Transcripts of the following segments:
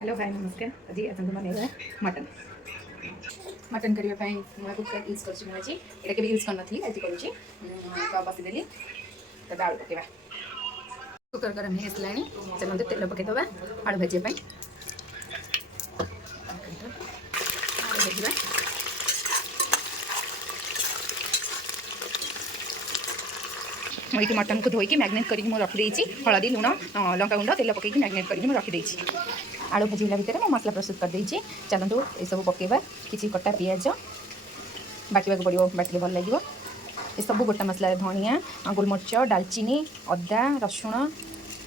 Hello भाई नमस्कार। आज आसतु बनेगा मटन मटन करने नुआ कुकर यूज कर यूज करनी आज करुँची तो बसीदेली तो आलू पकड़ा कुकर गरम हो आसला चलते तेल पकईदे आलू भाजपा आलू भाजा मुझे मटन को धोईकी मैग्नेट करके रखिदे हलदी लुण लंका गुंड तेल पकईकी मैग्नेट करके रखिदे आलू भाजीला भितर मैं मसला प्रस्तुत करदे चलतु ये सब पकेबा किसी कटा पियाज बाटा पड़ो बाटले भल लगे ये सब गोटा मसला धनिया गोलमरीच डालचीनी अदा रसुण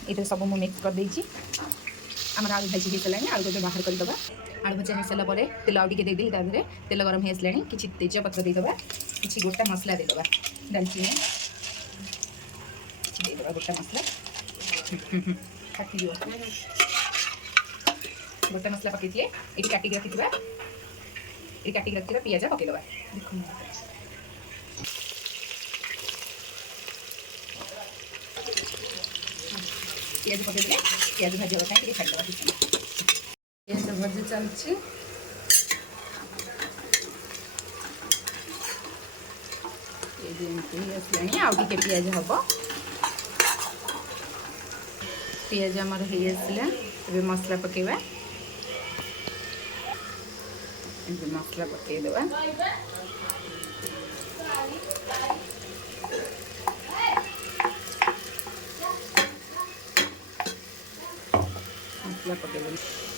ये सब मुझे मिक्स करदे आम आलू भाजी हो सारे आलू को बाहर करदे आलू भजा हो सारा तेल आउ टे देदेली तादेह तेल गरम हो आसला कि तेजपत्र देदे कि गोटा मसला देदे डालचीनी देदे गोटा मसला काटी गोटा मसला पकई ये काटिक रखा पिज पकईदे पिज पकईदे पिज भाजा ये छाड़दे पिज भाजी चलती आसला आउ टे पिज हम पिज आमर हो आसला मसला पकेबा मसला पकईदे मसला पकईदे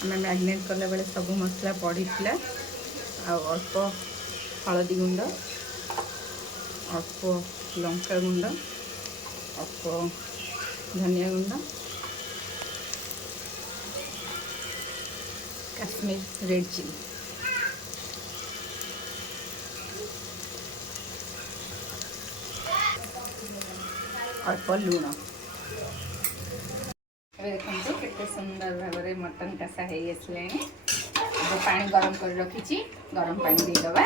आम मैग्नेट कला बेले सब मसला पड़ी अल्प हलदी गुंड अल्प लंका गुंड अल्प धनिया गुंड काश्मीर रेड चिली अल्प लुण देखो केते सुंदर भाव में मटन कषा हो आसला पानी गरम कर रखी गरम पानी देदबा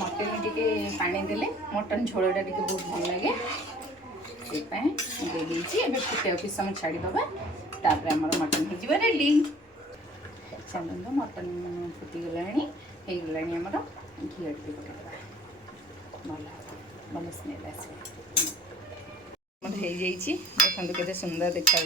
मटन टी पानी देले मटन झोलटा टी बहुत भल लगे से फुटे किस समय छाड़ीदे तापर आम मटन हो रेडी चलते मटन फुटीगला होगला आमर घी टे पकईदे भल भल स्मेल आस देखते के सुंदर देखा